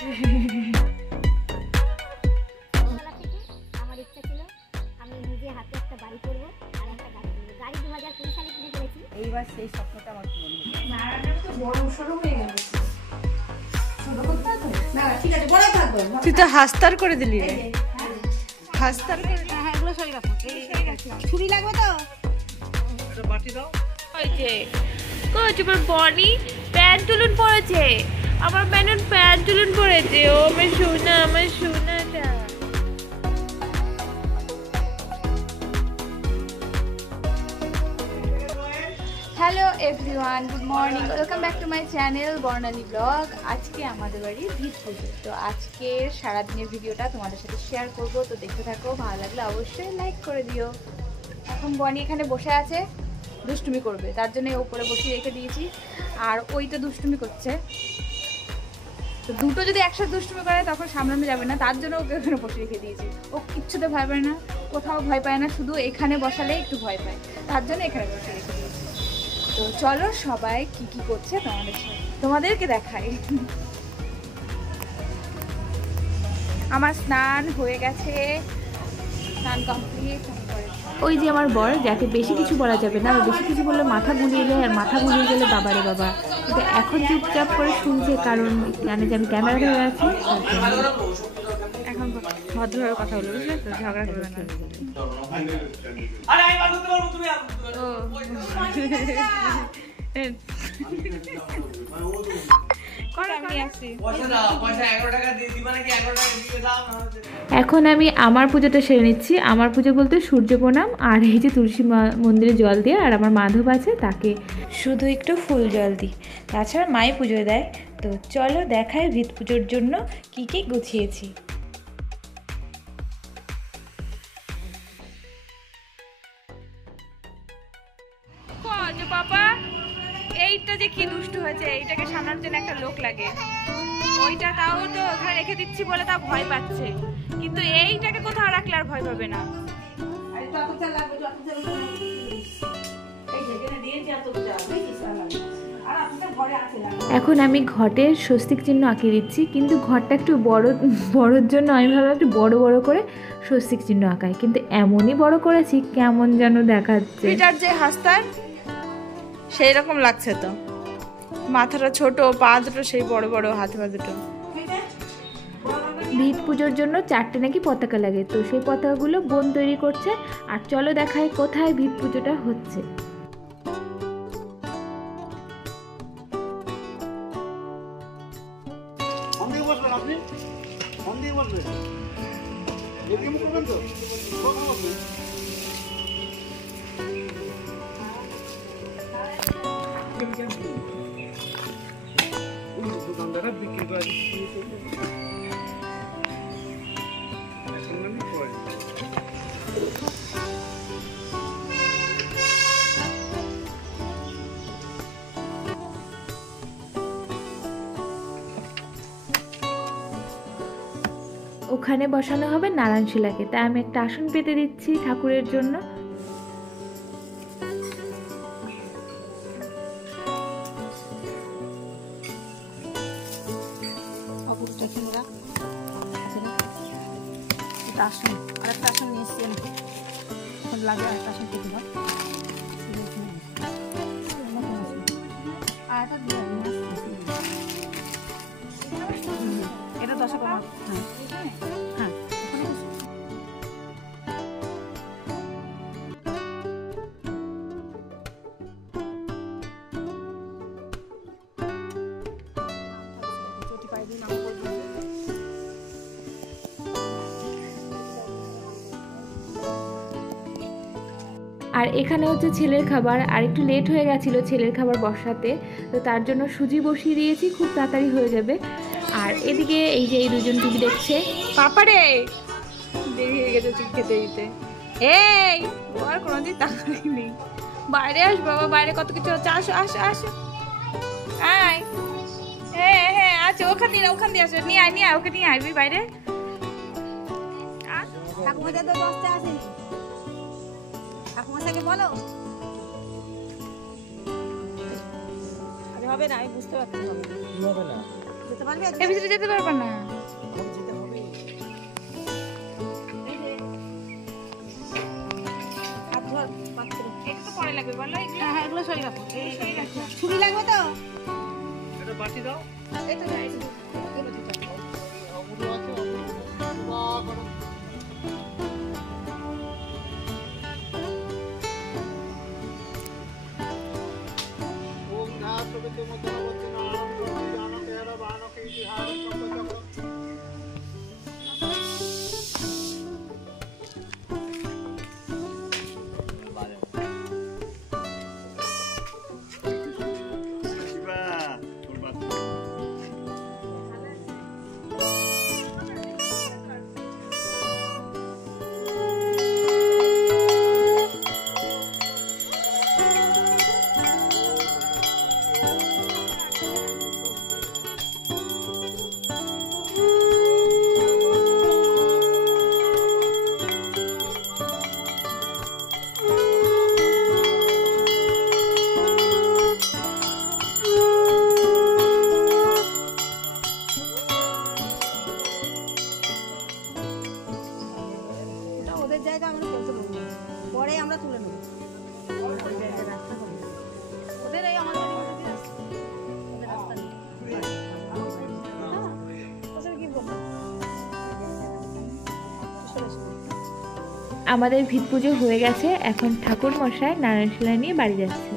আমার ইচ্ছা ছিল আমি নিজে হাতে একটা বাড়ি করবো আর একটা গাড়ি করবো। গাড়ি 2020 সালে কিনে ফেলেছি। এইবার সেই স্বপ্নটা আমার পূরণ হলো। তুই তো হাস্তার করে দিলি রে। হাস্তার করে হ্যাঁ এগুলো সরি রাখো। ছুরি লাগবে তো? এটা বাটি দাও। ওই যে কোচ আমার বনি প্যান্টুলুন পরেছে, আমার ম্যানুন প্যান্টুলুন পরেছে। ও আমার সোনা, আমার সোনাটা। Hello everyone, good morning, welcome back to my channel Barnali blog. আজকে আমাদের বাড়ি ভিত পুজো, তো আজকের সারাদিনের ভিডিওটা তোমাদের সাথে শেয়ার করব। তো দেখতে থাকো, ভালো লাগলে অবশ্যই লাইক করে দিও। এখন বনি এখানে বসে আছে, দুষ্টুমি করবে, তার জন্য উপরে বসিয়ে রেখে দিয়েছি। আর ওইটা দুষ্টুমি করছে, তো দুটো যদি একসাথে দুষ্টুমি করে তখন সামলানো যাবে না, তার জন্য ওকে ওখানে বসে রেখে দিয়েছি। ও কিচ্ছুতে ভয় পায় না, কোথাও ভয় পায় না, শুধু এখানে বসালে একটু ভয় পায়, তার জন্য এখানে বসে রেখে দিয়েছি। তো চলো সবাই কি কি করছে তোমাদেরকে দেখাই। আমার স্নান হয়ে গেছে, স্নান কমপ্লিট। ওই যে আমার বর, যাকে বেশি কিছু বলা যাবে না, বেশি কিছু বললে মাথা গুলিয়ে যায়, আর মাথা গুলিয়ে গেলে বাবারে বাবা। কিন্তু এখন চুপচাপ করে শুনছে, কারণ জানে যে আমি ক্যামেরা ধরে আছি। এখন ভদ্রভাবে কথা বলবো, বুঝলে তো, ঝগড়া করবে না। এখন আমি আমার পুজোটা সেরে নিচ্ছি। আমার পুজো বলতে সূর্য প্রণাম, আর এই যে তুলসী মন্দিরে জল দিয়ে, আর আমার মাধব আছে তাকে শুধু একটু ফুল জল দিই, তাছাড়া মাই পুজো দেয়। তো চলো দেখাই ভিত পুজোর জন্য কি কি গুছিয়েছি। বাবা, এইটা যে কি দুষ্টু হয়েছে, এইটাকে সামলানোর জন্য একটা লোক লাগে। ওইটা তাও তো ওখানে রেখে দিচ্ছি বলে তাও ভয় পাচ্ছে, কিন্তু এইটাকে কোথাও রাখলে আর ভয় পাবে না। এখন আমি ঘটের স্বস্তিক চিহ্ন আঁকিয়ে দিচ্ছি, কিন্তু ঘরটা একটু বড়োর জন্য আমি ভাবলাম একটু বড় বড় করে স্বস্তিক চিহ্ন আঁকাই, কিন্তু এমনই বড় করেছি কেমন যেন দেখাচ্ছে। এটার যে হাসতার সেই রকম লাগছে, তো মাথাটা ছোট, পা দুটো সেই বড় বড়, হাত পা দুটো। ভিত পুজোর জন্য 4টে নাকি পতাকা লাগে, তো সেই পতাকাগুলো বোন তৈরি করছে। আর চলো দেখাই কোথায় ভিত পুজোটা হচ্ছে। মন্দির বসবেন আপনি, মন্দির বসবেন, এদিকে মুখ করবেন তো, কখন বসবেন? দোকানদাররা বিক্রি করে ওখানে বসানো হবে নারায়ণশিলাকে, তাই আমি একটা আসন পেতে দিচ্ছি ঠাকুরের জন্য। আসন আরেকটা আসন নিয়ে এসছি, লাগে আরেকটা আসন পেতে হয়। আর এটা 10 টাকা। হ্যাঁ, আর এখানে হচ্ছে ছেলের খাবার, আর একটু লেট হয়ে গেছিলো ছেলের খাবার বসাতে, তো তার জন্য সুজি বসিয়ে দিয়েছি, খুব তাড়াতাড়ি হয়ে যাবে। আর এদিকে এই যে এই দুজন টিভি দেখছে। পাপারে দেরি হয়ে গেছে ঠিক খেতে দিতে। এই ও আর কোনোদিন তাকাইনি। বাইরে আস বাবা, বাইরে কত কিছু হচ্ছে, আসো আসো আসো, আয়। হ্যাঁ হ্যাঁ আচ্ছা, ওখান দিয়ে আসো, নিয়ে আয় ওকে নিয়ে আইবি বাইরে। ঠাকুমাদের তো 10টা আসেনি, ঠাকুমাকে বলো। হবে না, আমি বুঝতে পারছি, হবে না, যেতে এর ভিতরে যেতে পারবা না। এটা তো পরে লাগবে বলো। হ্যাঁ এগুলো সরিয়ে রাখো। সরিয়ে রাখো। ছুরি লাগবে তো? এটা বাটি দাও। এই তো যাই। অমুলো আছে, বাবা করো। ওম ধাতু বিদ্যু মুদ্রাবতী নাম জ্যোতি জানকের বানকে ইতিহাস চক্র। ওদের জায়গা আমরা ফেলতে পারবো না। পরে আমরা তুলে নেবো। ওদের এই আমাদের ওদের রাস্তা নেই। তাছাড়া কি বলবো? আমাদের ভিত পুজো হয়ে গেছে, এখন ঠাকুর মশাই নারায়ণ শিলা নিয়ে বাড়ি যাচ্ছে।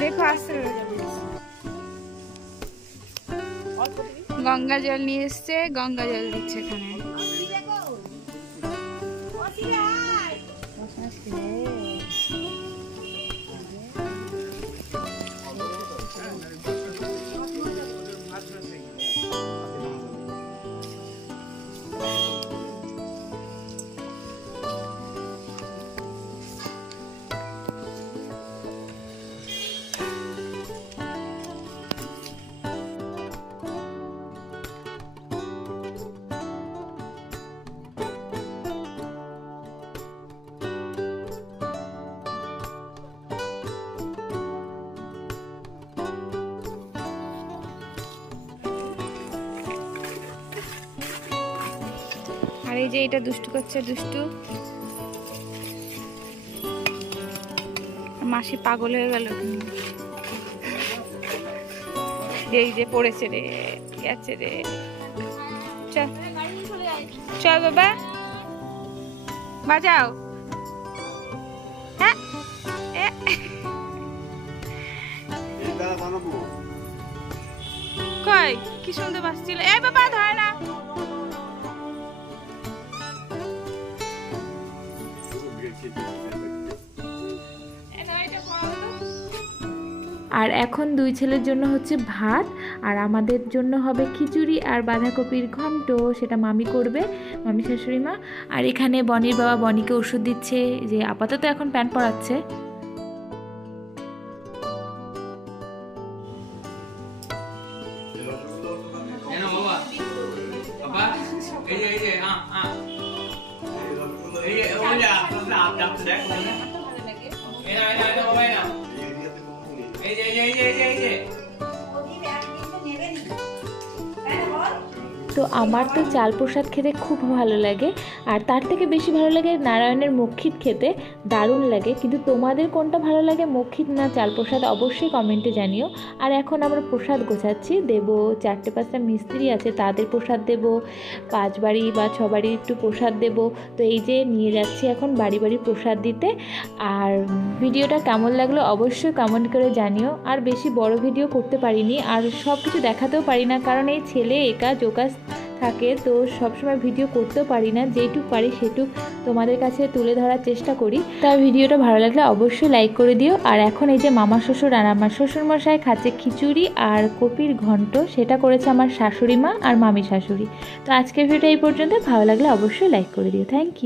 দেখো আসতে গঙ্গা জল নিয়ে এসছে, গঙ্গা জল দিচ্ছে এখানে। আর এই যে এটা দুষ্টু করছে, দুষ্টু মাসি পাগল হয়ে গেল। এই যে পড়েছে রে, গেছে রে। চল চল বাবা বাজাও। হ্যাঁ কই কি সুন্দর বাজছিল। এই বাবা ধরে না। আর এখন দুই ছেলের জন্য হচ্ছে ভাত, আর আমাদের জন্য হবে খিচুড়ি আর বাঁধাকপির ঘন্ট, সেটা মামি করবে, মামি শাশুড়ি মা। আর এখানে বনির বাবা বনিকে ওষুধ দিচ্ছে, যে আপাতত এখন প্যান্ট পরাচ্ছে। তো আমার তো চাল প্রসাদ খেতে খুব ভালো লাগে, আর তার থেকে বেশি ভালো লাগে নারায়ণের মক্ষিত খেতে, দারুণ লাগে। কিন্তু তোমাদের কোনটা ভালো লাগে, মক্ষিত না চাল প্রসাদ, অবশ্যই কমেন্টে জানিও। আর এখন আমরা প্রসাদ গোছাচ্ছি, দেব 4-5টা মিস্ত্রি আছে, তাদের প্রসাদ দেব, 5 বাড়ি বা 6 বাড়ি একটু প্রসাদ দেব। তো এই যে নিয়ে যাচ্ছি এখন বাড়ি বাড়ি প্রসাদ দিতে। আর ভিডিওটা কেমন লাগলো অবশ্যই কমেন্ট করে জানিও। আর বেশি বড় ভিডিও করতে পারিনি, আর সব কিছু দেখাতেও পারি না, কারণ এই ছেলে একা জোকাস থাকে, তো সবসময় ভিডিও করতেও পারি না। যেটুক পারি সেটুক তোমাদের কাছে তুলে ধরার চেষ্টা করি। তাই ভিডিওটা ভালো লাগলে অবশ্যই লাইক করে দিও। আর এখন এই যে মামা শ্বশুর আর আমার শ্বশুরমশাই খাচ্ছে খিচুড়ি আর কপির ঘন্ট, সেটা করেছে আমার শাশুড়ি মা আর মামি শাশুড়ি। তো আজকের ভিডিওটা এই পর্যন্ত, ভালো লাগলে অবশ্যই লাইক করে দিও। Thank you.